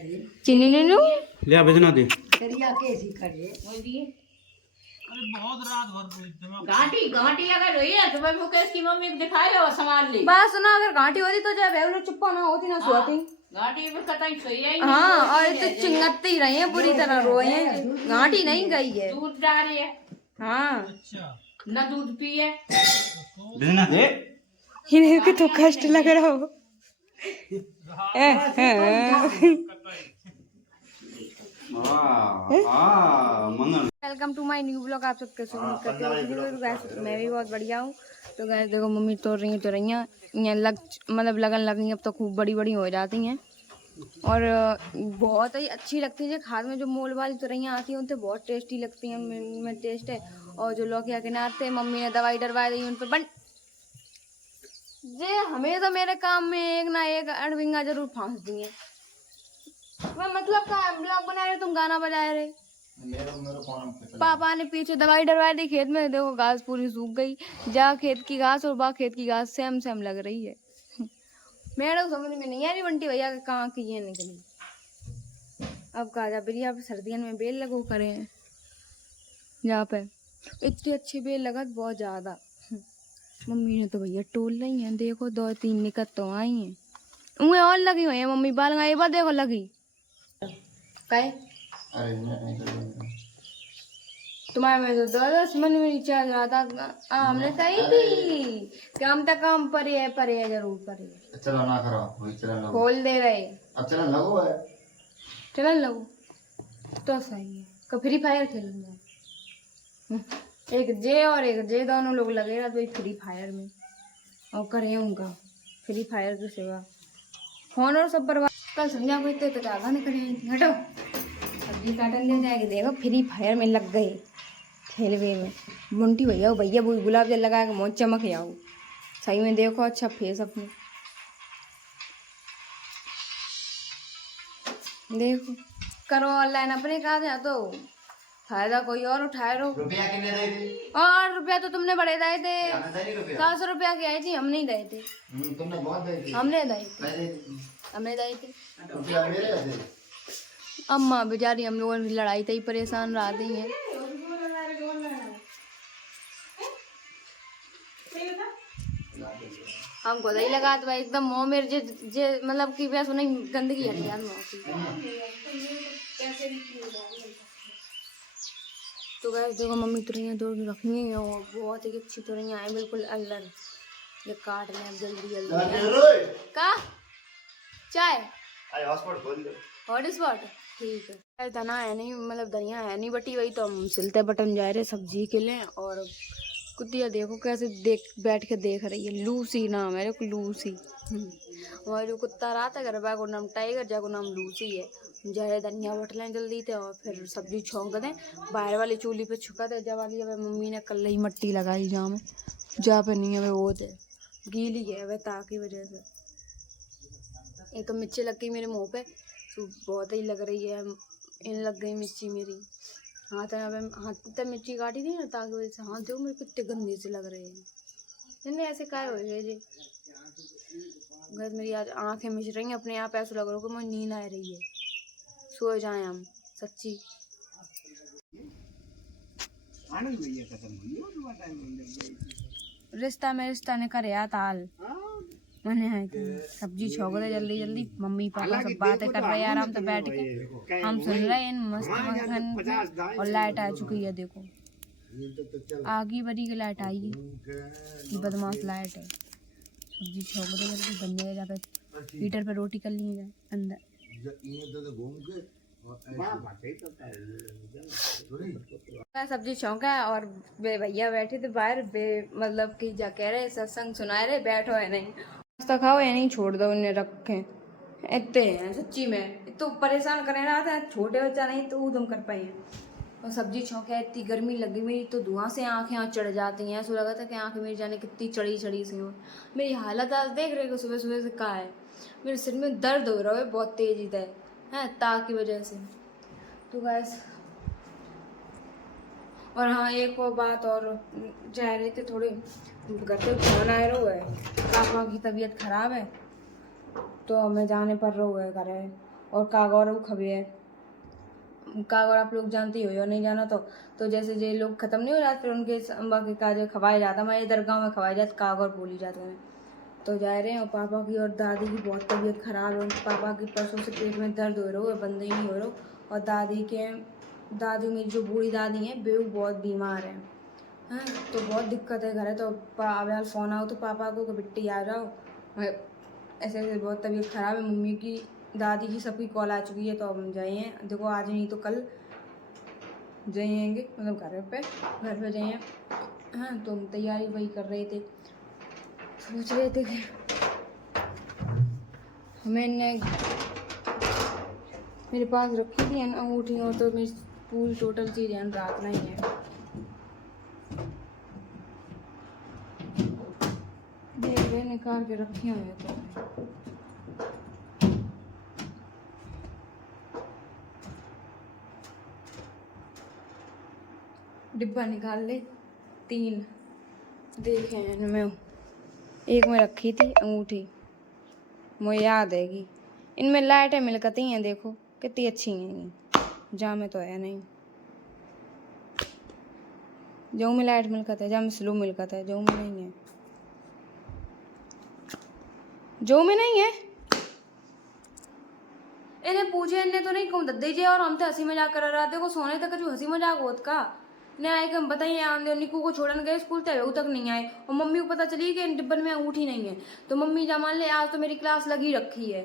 चीनी ले लो ले भेजना दे करिया कैसी खड़े वही दिए अरे बहुत रात भर दिमाग घाटी घाटी अगर हुई है तो मैं मुकेश की मम्मी को दिखा लो और संभाल ली बस ना, अगर घाटी होती तो जब बेवलो चुप्पा ना होती ना सोती। घाटी में कतई सोई है हाँ, और ये तो चिंगत्ते ही रहे हैं, पूरी तरह रोए हैं, घाटी नहीं गई है। दूध डाली है हाँ, अच्छा न दूध पिए भेजना दे इन्हें को तो कष्ट लग रहा हो। Mangal welcome to my new blog. आप सब कैसे उम्मीद करते हो? मैं भी बहुत बढ़िया हूँ। तो गैस देखो, मम्मी तोड़ रही हैं तो रही मतलब लगन लगी, अब तो खूब बड़ी बड़ी हो जाती हैं और बहुत ही अच्छी लगती है। खाद में जो मोल वाली तुरैयाँ आती हैं उनसे बहुत टेस्टी लगती हैं, उनमें टेस्ट है। और जो लौकिया के नाते मम्मी ने दवाई डरवा दी उन पर बन जे हमें तो मेरे काम में एक ना एक अड़बिंगा जरूर फांस दिए। मैं मतलब का ब्लॉग बना रहे, तुम गाना बजा रहे। पापा ने पीछे दवाई डरवा दी खेत में, देखो घास पूरी सूख गई। जा खेत की घास और बा खेत की घास सेम सेम लग रही है। मेरे को समझ में नहीं आ रही बंटी भैया कहाँ की है निकली। अब कहा जा बिरिया सर्दियों में बेल लगो करे हैं यहाँ पे, इतनी अच्छी बेल लगा बहुत ज्यादा। मम्मी ने तो भैया टोल रही है, देखो 2-3 निकट तो आई हैं, उन्हें और लगी हुई है मम्मी बाल गाय बार देखो लगी कहे तुम्हारे में तो 10 मन में नीचे रहा था। हमने सही थी कि हम तक हम परे है जरूर परे है। चलो ना करो वही चलन लगो खोल दे रहे अब चलन लगो है चलन लगो तो सही है। तो फ्री फायर खेलूंगा, एक जे और एक जे दोनों लोग लगेगा तो फ्री फायर में और करें उनका फ्री फायर की सेवा। फोन और सब बर्बाद कल संध्या को इतने तो ज्यादा नहीं करें। हटो सब्जी काटन ले जाएगी, देखो फ्री फायर में लग गए खेलवे में। मुंटी भैया भैया गुलाब जल लगा के मोच चमक आओ सही में, देखो अच्छा फेस अपने देखो करो ऑनलाइन अपने कहा जा तो फायदा कोई और उठाए रहो। रुपया कितने दे थे? और रुपया तो तुमने बड़े दिए थे, हमें दे रुपया 700 रुपया की आई थी, हम नहीं दिए थे। तुमने बहुत दे दी हमने दिए थे, मैं दे दी हमने दिए थे। रुपया मेरे थे अम्मा बेचारी हम लोगों की लड़ाई तई परेशान रहती हैं। हमको दही लगा तो एकदम मुँह मेरे जे मतलब कि वैसे नहीं गंदगी हट गया तो गैस देखो मम्मी तुरैयाँ तोड़ के रखी हैं और बहुत ही अच्छी तुरैयाँ हैं, बिल्कुल अलग। ये काट लें अब जल्दी जल्दी। का चाय हॉटस्पॉट खोल दो हॉटस्पॉट ठीक है। धना है नहीं, मतलब धनिया है नहीं बटी, वही तो हम सिलते बटन जा रहे सब्जी के लिए। और कुतिया देखो कैसे बैठ के देख रही है, लूसी नाम है लूसी। और जो कुत्ता रहा था घर को नाम टाइगर, जा को नाम लूसी है। जय धनिया बट लें जल्दी थे और फिर सब्जी छोंक दें, बाहर वाली चूल्ही पे छुका दे जब वाली। अब मम्मी ने कल ही मट्टी लगाई जा में जा पे नहीं है वो थे गीली है वह ता की वजह से। एक तो मिर्ची लग गई मेरे मुँह पे, तो बहुत ही लग रही है, इन लग गई मिर्ची मेरी हाथ में। हाथ तक मिर्ची काटी थी ना ताकि वजह से हाथ देखो मेरे कितने गंदे से लग रहे हैं। इनमें ऐसे काय हो गए जी घर मेरी आज आँखें मिच रही हैं अपने आप, ऐसा लग रहा है कि मुझे नींद आ रही है, सो जाए हम सच्ची। रिश्ता में रिश्ता ने करे ताल मैंने है कि सब्जी छोक दे जल्दी जल्दी। मम्मी पापा सब बातें कर रहे हैं आराम से बैठ के, हम सुन रहे हैं मस्त मगन। और लाइट आ चुकी है देखो, आगी बड़ी की लाइट आई है, बदमाश लाइट है। सब्जी छोक दे जल्दी बन जाएगा, जाकर हीटर पे रोटी कर ली जाए अंदर। सब्जी छौंका है और भैया बैठे थे बाहर, मतलब कि जा कह रहे सत्संग सुना रहे, बैठो है नहीं नाश्ता खाओ या नहीं छोड़ दो उन्हें रखे इतने हैं सच्ची में। तो परेशान करे रहा था, छोटे बच्चा नहीं तो उदम कर पाए हैं। और सब्जी छौंका है, इतनी गर्मी लगी मेरी तो धुआं से आँखें चढ़ जाती हैं, ऐसा लगा था कि आँखें मेरी जाने कितनी चढ़ी चढ़ी सी हो। मेरी हालत आज देख रहे हो सुबह सुबह से कहा है, मेरे सिर में दर्द हो रहा है बहुत तेजी है ता की वजह से। तो गैस और हाँ एक और बात और जा रहे थे थोड़े घर से फोन आए रो है, पापा की तबीयत खराब है तो हमें जाने पर रो है घर है। और कागौर वो खबे है। कागौर आप लोग जानते ही हो या नहीं जाना तो जैसे जे लोग खत्म नहीं हो जाते फिर उनके बाकी काज खवाया जाता, हमारे इधर गाँव में खवाया जाता, कागौर बोली जाते हैं। तो जा रहे हैं और पापा की और दादी की बहुत तबीयत खराब है। पापा की परसों से पेट में दर्द हो रहा है, बंद ही नहीं हो रहा। और दादी मेरी जो बूढ़ी दादी हैं वे बहुत बीमार हैं। हाँ तो बहुत दिक्कत है घर है। तो अब यार फ़ोन आओ तो पापा को कि बिट्टी आ जाओ, ऐसे ऐसे बहुत तबीयत ख़राब है। मम्मी की, दादी की, सबकी कॉल आ चुकी है। तो अब हम जाइए, देखो आज नहीं तो कल जाएंगे, मतलब घर पे जाइए। हाँ तो हम तैयारी वही कर रहे थे, सोच रहे थे कि मैंने मेरे पास रखी थी अंगूठी और तो मेरी पूरी टोटल चीज़ है रात नहीं है। देख रहे निकाल के रखी हुई है तो डिब्बा निकाल ले, 3 देखे हैं इनमें। एक में रखी थी अंगूठी, मुझे याद है कि इनमें लाइटें मिलकती हैं, देखो कितनी अच्छी हैं। जा में तो है नहीं, जो में लाइट मिलकत है, जा में स्लो मिलकत है, जो में नहीं है, जो में नहीं है। इन्हें पूछे, इन्हें तो नहीं कहूँ दीजिए और हम तो हंसी मजाक कर रहा थे को सोने तक जो हंसी मजाक होत का नहीं आए कि हम बताइए आंदे निकू को छोड़न गए स्कूल तक नहीं आए और मम्मी को पता चली कि डिब्बन में अंगूठी नहीं है। तो मम्मी जा मान ले आज तो मेरी क्लास लगी रखी है।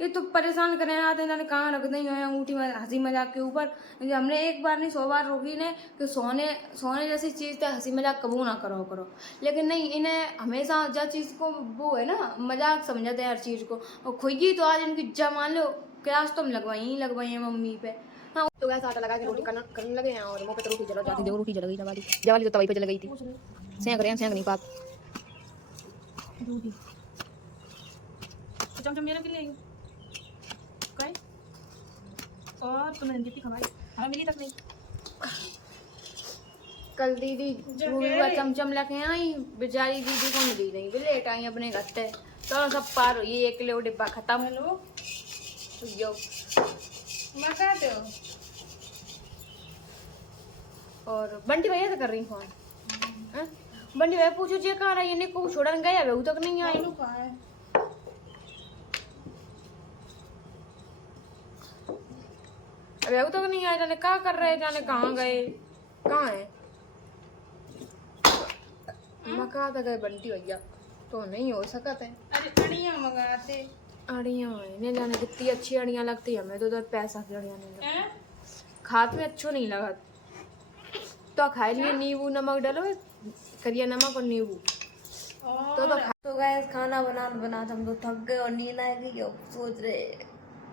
ये तो परेशान करे आते जाने कहाँ रख देंगे अंगूठी में हंसी मजाक के ऊपर। हमने एक बार नहीं 100 बार रोकी ने कि सोने जैसी चीज़ तो हंसी मजाक कबू ना करो, लेकिन नहीं, इन्हें हमेशा जा चीज़ को वो है ना मजाक समझते हैं हर चीज़ को। और खुगी तो आज इनकी जा मान लो क्लास तो हम लगवाई है मम्मी पे। हाँ तो गैस आटा लगा के रोटी करने लगे हैं और मुँह पे तो रोटी जला जाती, देखो रोटी जल गई जवाली तो तवाई पे जल गई थी। सेंक रहे हैं, सेंक नहीं पाप रोटी तो चमचम मेरा के लिए काय और तुमने जितनी खवाई हमें मिली तक नहीं। कल दीदी रूबी का चमचम लेके आई, बेचारी दीदी को मिली नहीं, लेट आई अपने घर से। चलो सब पार हुई, 1 किलो डिब्बा खत्म। हेलो यो मैं कहते हो और बंटी भैया से कर रही फोन। बंटी भैया पूछो जे कहाँ रही है, को छोड़न गया वे तक नहीं आई। अरे अब तक नहीं आए, जाने क्या कर रहे, जाने कहाँ गए, कहाँ है। मैं कहा था गए बंटी भैया तो नहीं हो सकता है। अरे अड़ियाँ मंगाते, अड़ियाँ नहीं जाने कितनी अच्छी अड़ियाँ लगती है, हमें तो उधर पैसा की अड़ियाँ नहीं लगती, खात में अच्छो नहीं लगा। तो खाए लिए नींबू नमक डालो, करिया नमक और नींबू तो गैस खाना बना हम तो थक गए और नींद आ गई। अब सोच रहे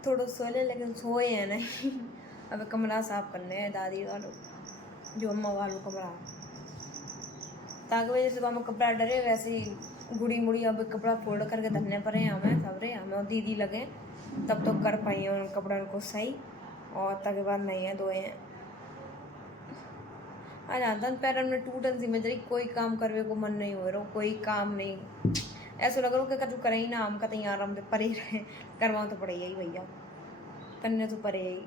थोड़ा सो ले, लेकिन सोए हैं नहीं। अब कमरा साफ करने हैं दादी वालों जो अम्मा वालों कमरा, ताकि वजह से हम कपड़ा डरे वैसे ही गुड़ी मुड़ी अब कपड़ा फोल्ड करके धरने पड़े हैं हमें और दीदी लगे तब तो कर पाई उन कपड़ों को सही। और तक बाद नहीं है धोए हैं आ जाता पैरों में टूटन सी में कोई काम करने को मन नहीं हो रहा, कोई काम नहीं, ऐसा लग रहा कि कभी करे ही ना, हम कहीं आराम से परे रहे, करवा तो पड़े ही भैया, करने तो पड़े ही।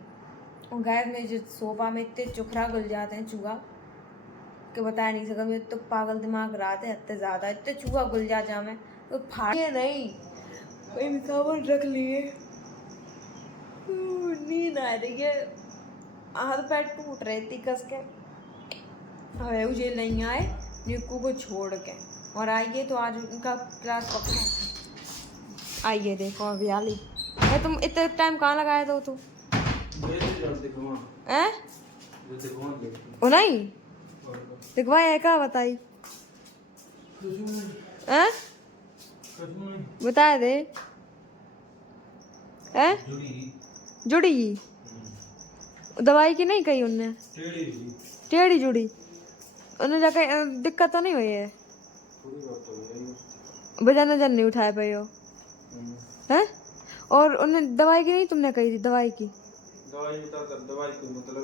और गैस में जो सोफा में इतने चुखरा गल जाते हैं चूहा कि बता नहीं सका, मेरे तो पागल दिमाग रात है इतने ज़्यादा, इतने चूहा गुल जा मैं तो फाड़े नहीं कोई सामान रख लिए। नींद आ रही है, हाथ पैर टूट रहे थी कस के। हमें मुझे नहीं आए निक्कू को छोड़ के और आइए तो आज उनका क्लास पकड़ा। आइए देखो अभी आली तुम इतने टाइम कहाँ लगाया था तुम नहीं दिखवाया क्या बताई बता दे जुड़ी दवाई की नहीं कही उनने, टेढ़ी जुड़ी उन्हें जाके दिक्कत तो नहीं हुई है, वजन वजन नहीं उठाए पाए हो हैं। और उन्हें दवाई की नहीं तुमने कही थी दवाई की मतलब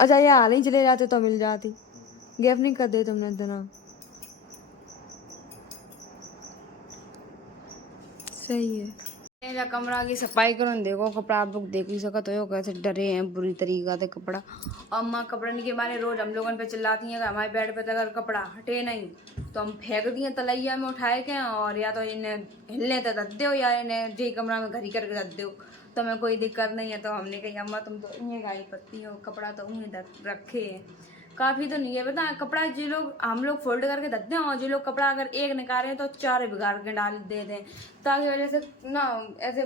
अच्छा ये हाल ही चले जाते तो मिल जाती, गैप नहीं कर दे तुमने इतना सही है। मेरा कमरा की सफाई करो देखो कपड़ा आप लोग देख ही सकते हो कैसे डरे हैं बुरी तरीका से कपड़ा। अम्मा कपड़े के बारे रोज हम लोगों पे चिल्लाती हैं कि हमारे बेड पे अगर कपड़ा हटे नहीं तो हम फेंक दिए तलैया में उठाए के, और या तो इन्हें हिलने तो दे दो या इन्हें जे कमरा में घरी करके दे दो, तो हमें कोई दिक्कत नहीं है। तो हमने कही अम्मा तुम तो इन्हें गाई पत्ती हो, कपड़ा तो उन्हें रखे हैं काफ़ी तो नहीं है बता कपड़ा। जो लोग हम लोग फोल्ड करके रखते हैं और जो लोग कपड़ा अगर एक निकालें तो चार बिगाड़ के डाल दे दें, ताकि वजह से ना ऐसे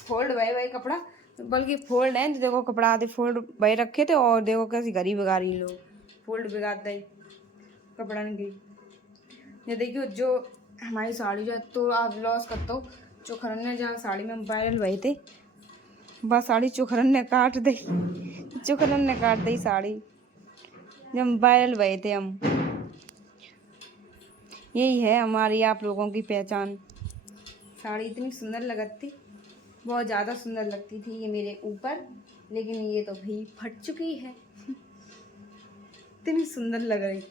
फोल्ड भाई कपड़ा, बल्कि फोल्ड है तो देखो कपड़ा आधे फोल्ड भाई रखे थे और देखो कैसी घरी बिगाड़ी लोग फोल्ड बिगाड़ते कपड़ा नहीं। ये देखियो जो हमारी साड़ी जो तो आप लॉस करते हो चोखरन ने जहाँ साड़ी में वायरल भई थे बस साड़ी चोखरन ने काट दी साड़ी जब वायरल भए थे हम। यही है हमारी आप लोगों की पहचान। साड़ी इतनी सुंदर लगती, बहुत ज़्यादा सुंदर लगती थी ये मेरे ऊपर, लेकिन ये तो भी फट चुकी है। इतनी सुंदर लग रही,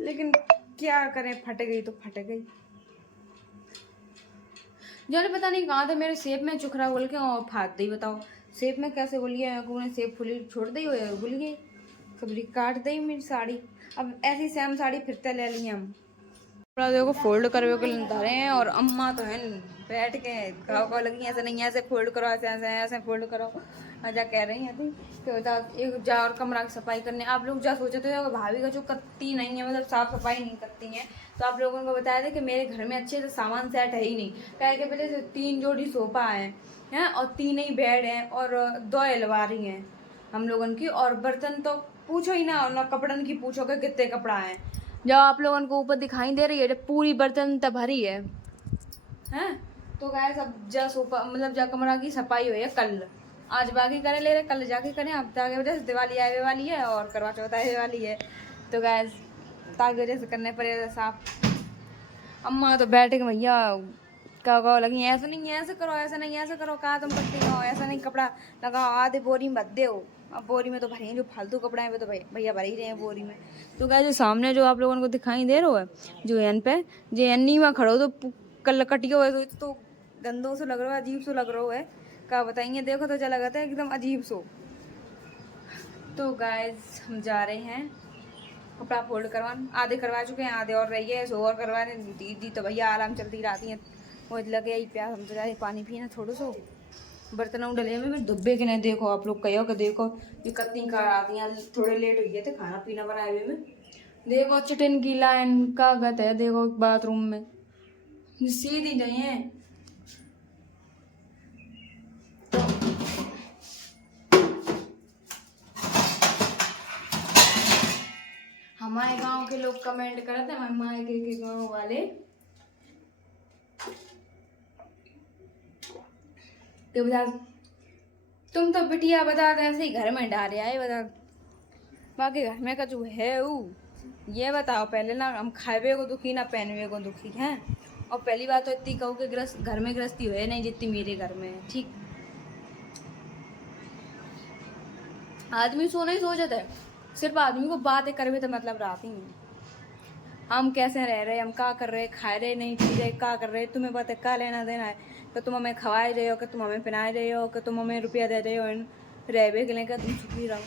लेकिन क्या करें फट गई तो फट गई। जाने पता नहीं कहाँ था मेरे सेब में चुखरा बोल के और फाट दी। बताओ सेब में कैसे बोल गया, सेब फुली छोड़ दी हो भूल गई सबरी काट दी मेरी साड़ी। अब ऐसी सेम साड़ी फिर से ले ली हम। कपड़ा देखो फोल्ड करवे के लगा रहे हैं और अम्मा तो है बैठ के गाँव लगी ऐसे नहीं ऐसे फोल्ड करो ऐसे फोल्ड करो जा कह रही है तो बता एक जा और कमरा की सफाई करने। आप लोग जा सोचे थे भाभी का जो करती नहीं है मतलब साफ सफाई नहीं करती हैं, तो आप लोगों को बताया था कि मेरे घर में अच्छे से सामान सेट है ही नहीं। कह के पहले से 3 जोड़ी सोफा हैं और 3 ही बेड हैं और 2 अलमारी हैं हम लोगों की, और बर्तन तो पूछो ही ना कपड़न की पूछो कि कितने कपड़ा हैं। जब आप लोगों को ऊपर दिखाई दे रही है पूरी बर्तन तब भरी है हैं। तो गाइस अब जा सोफा मतलब जा कमरा की सफाई हुई है कल, आज बाकी करे ले रहे कल जाके करें। अब ताकि वजह से दिवाली आने वाली है और करवा चौथ आने वाली है, तो गाइस ताकि वजह से करने पड़ेगा साफ। अम्मा तो बैठे के भैया कहो लगी ऐसा नहीं ऐसे करो ऐसा नहीं ऐसे करो, कहा तुम करती हो ऐसा नहीं कपड़ा लगाओ आधे बोरी में भर दे हो। अब बोरी में तो भरे हैं जो फालतू कपड़ा है वो तो भैया भर ही रहे हैं बोरी में। तो गाइस जो सामने जो आप लोगों को दिखाई दे रहा है जो एन पे जो एनी में खड़ो तो कल कटियो है तो गंदों से लग रहा है अजीब सो लग रहा है, क्या बताएंगे देखो तो चला गया एकदम अजीब सो। तो गाइस हम जा रहे हैं कपड़ा फोल्ड करवाने, आधे करवा चुके हैं आधे और रही है सो और करवाने दीदी तो भैया आराम चलती रहती हैं वो लगे ही प्यास। हम तो जाए पानी पीना थोड़ा सो बर्तन डले में मैं दुब्बे के नहीं देखो आप लोग कहो कि देखो ये कितनी कार आती हैं थोड़े लेट हो गए थे खाना पीना बनाए हुए में। देखो चिटन की लाइन का गत है देखो बाथरूम में सीधी नहीं है। हमारे गांव के लोग कमेंट करते हैं हमारे के गांव वाले तो बता तुम तो बिटिया बता दे ऐसे ही घर में डाले आए बता बाकी घर में का जो है वो ये बताओ पहले ना हम खावे को दुखी ना पहनवे को दुखी हैं। और पहली बात तो इतनी कहूँ कि घर में गृहस्थी है नहीं जितनी मेरे घर में है। ठीक आदमी सोना ही सो जाता है, सिर्फ आदमी को बातें करवे तो मतलब रात ही है हम कैसे रह रहे हम क्या कर रहे खा रहे नहीं पी रहे क्या कर रहे तुम्हें पता क्या लेना देना है कि तुम हमें खवाए रहे हो कि तुम हमें पहनाए रहे हो कि तुम हमें रुपया दे रहे हो रहवे के लेकर तुम छुपी रहो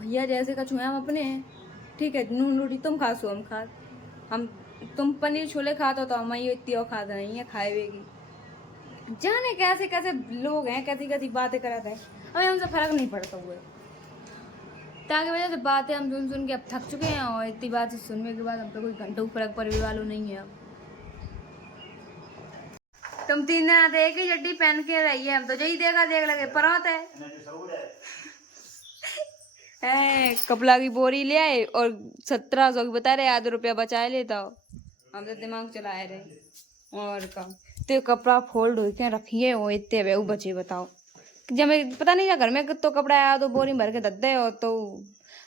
भैया जैसे कछु हम अपने हैं। ठीक है नून रोटी तुम खा सो हम खा हम तुम पनीर छोले खाते हो तो हम ये इतनी और खाता नहीं है खाएगी। जाने कैसे कैसे लोग हैं कैसी कैसी बातें कराते हैं हमें हमसे फर्क नहीं पड़ता हुए ताकि वजह से बातें हम सुन के अब थक चुके हैं और इतनी बात सुनने के बाद हम तो कोई घंटों फर्क पड़ने वालों नहीं है। अब तुम 3 दिन आते एक ही चड्डी पहन के रही है हम तो यही देखा देख लगे परात है कपड़ा की बोरी ले आए और 1700 की बता रहे आधे रुपया बचाए लेता हो हम तो दिमाग चलाए रहे और का तो कपड़ा फोल्ड हो के रखिए वो इतने वे बचे बताओ जब पता नहीं घर में तो कपड़ा आया तो बोरी भर के दे हो तो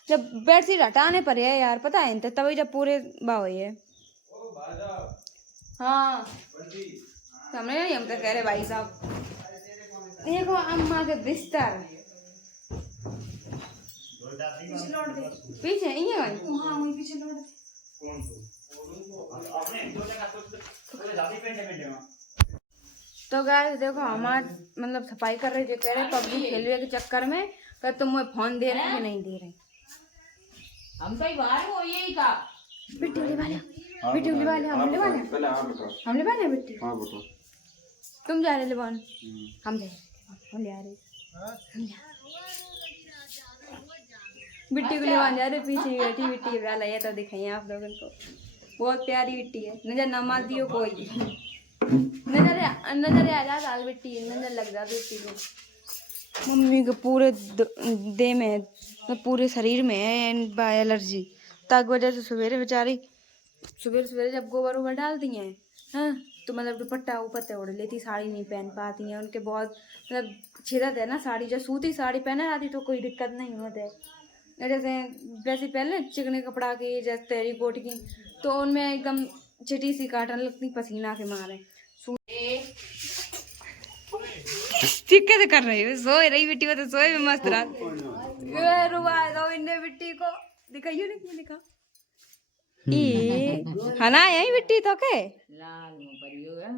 जब बेडशीट हटाने पर है यार पता है तभी जब पूरे बाव है। हाँ समझ नहीं हम तो कह रहे भाई साहब देखो अम्मा के बिस्तर पीछे लौट दे पीछे ये भाई हाँ वही पीछे लौट दे तो गाइस देखो हमार मतलब सफाई कर रहे जो कह रहे पबजी खेलने के चक्कर में कि तुम मुझे फोन दे रहे हैं कि नहीं दे रहे। हम कई बार हो यही का बिट्टी वाले हमले वाले पहले आप बताओ। हमले वाले बिट्टी हाँ बताओ। तुम जा रहे लिबान हम जा हम ले आ रहे बिट्टी को लिबान जा रहे पीछे बैठी बिट्टी वाला ये तो दिखाइए आप लोगों को बहुत प्यारी बिट्टी है नजर न मार दियो कोई नजर आ जा लाल बिट्टी नजर लग जा बिट्टी को। मम्मी के पूरे देह में मतलब पूरे शरीर में है एलर्जी तक वजह से सवेरे बेचारी सवेरे जब गोबर उबर डालती हैं हाँ तो मतलब दुपट्टा ऊपर से ओढ़ लेती साड़ी नहीं पहन पाती हैं उनके बहुत मतलब छिदत है ना साड़ी जो सूती साड़ी पहने जाती तो कोई दिक्कत नहीं होती जैसे वैसे पहले चिकने कपड़ा की जैसे तेरी कोट की तो उनमें एकदम चिटी सी काटने लगती पसीना के मारे चिक्के से कर रही है सो रही बिट्टी को तो सोए में मस्त रात रुआ दो इन्हें बिट्टी को दिखाइयो नहीं क्या लिखा ये हना है बिट्टी तो के लाल में परियो है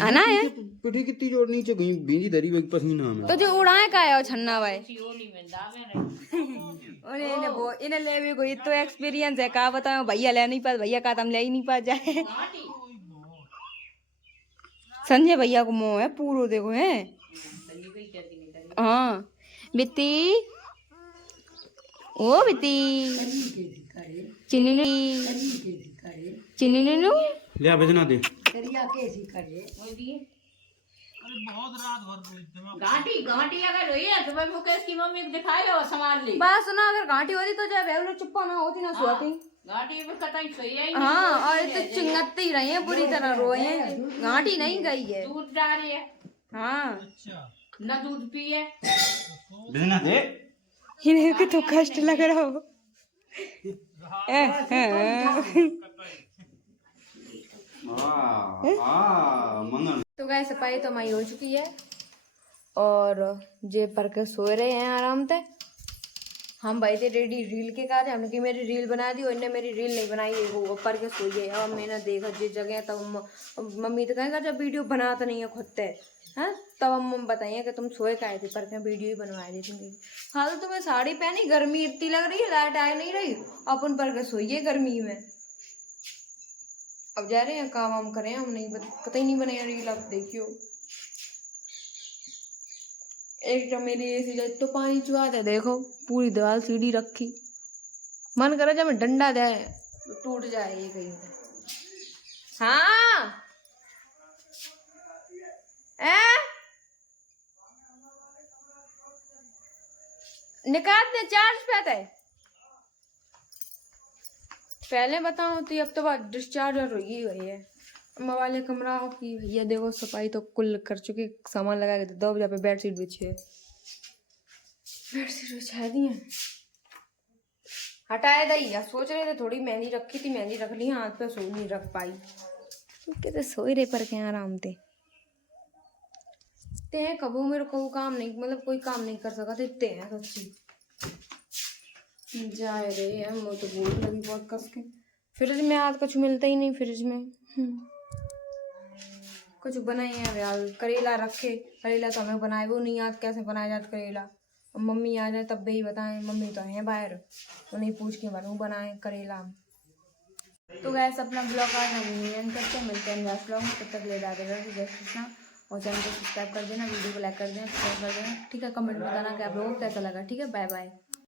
हना है पिठी कितनी जोड़ नीचे गई भींजी धरी हुई पसीना में। तो जो उड़ाए का है छन्ना भाई ओली में दावे रहे इन्हें ले भी कोई तो एक्सपीरियंस है का बताओ भैया ले नहीं पास भैया का हम ले ही नहीं पास जाए संजय भैया को मोह है पूरो देखो है हाँ बिट्टी ओ बिट्टी चिन्नी ले लूं ले आ भेजना दे। घाटी अगर हुई है तो मैं मुकेश की मम्मी को दिखा लो संभाल ली बात सुना अगर घाटी होती तो जब बेवलो चुप्पा ना होती ना सोती घाटी में कतई सही है हाँ और तो चिंगत्ती रही है पूरी तरह रोए हैं घाटी नहीं गई है दूध डाली है हाँ न दूध पिए भेजना दे। इन्हें को तो कष्ट लग रहा हो मंगन। तो गाय सफाई तो हमारी हो चुकी है और जे पर के सो रहे हैं आराम से। हम भाई थे रेडी रील के कार्य हमने की मेरी रील बना दी और इन्हें मेरी रील नहीं बनाई है वो पर के सो गए। अब मैंने देखा जिस जगह तब मम्मी तो कहेगा जब वीडियो बनाता नहीं है खुद से हाँ तब हम बताइए कि तुम सोए काहे थे पर क्या वीडियो ही बनवा दी तुम। हाँ तो तुम्हें साड़ी पहनी गर्मी इतनी लग रही है लाइट आ नहीं रही अपन पर के सोइए गर्मी में। अब जा रहे हैं काम वाम करें हम नहीं पता ही नहीं बने रील अब देखियो। एक तो मेरी ऐसी तो पानी चुहा दे देखो पूरी दीवार सीढ़ी रखी मन करे जब मैं डंडा दे तो टूट जाए ये कहीं पे। हाँ निकाल दे चार्ज पे थे पहले बताओ तो अब तो बात डिस्चार्ज और ही गई है। मोबाइल कमरा की भैया देखो सफाई तो कुल कर चुकी सामान लगा के दो जहाँ पे बेडशीट बिछी है बेडशीट बिछा दी है हटाए दी या सोच रहे थे थोड़ी मेहंदी रखी थी मेहंदी रख ली हाथ पे सो नहीं रख पाई कहते सोए रहे पर क्या आराम थे हैं कबू मेरे को काम नहीं मतलब कोई काम नहीं कर सका थे हैं सच्ची जाए रे है मुझे तो भूख लगी बहुत कस के। फ्रिज में आज कुछ मिलता ही नहीं फ्रिज में कुछ बनाए हैं यार करेला रखे करेला तो हमें बनाए वो नहीं याद कैसे बनाया जाता करेला। अब मम्मी आ जाए तब भी बताएं मम्मी तो हैं बाहर तो नहीं पूछ के बनूँ बनाए करेला। तो गैस अपना ब्लॉग आज हम एंड करते हैं मिलते हैं नेक्स्ट ब्लॉग में तब तक ले जाते रहो जय कृष्णा और चैनल को सब्सक्राइब कर देना वीडियो को लाइक कर देना शेयर कर देना ठीक है कमेंट में बताना कि आप लोगों को कैसा लगा ठीक है बाय बाय।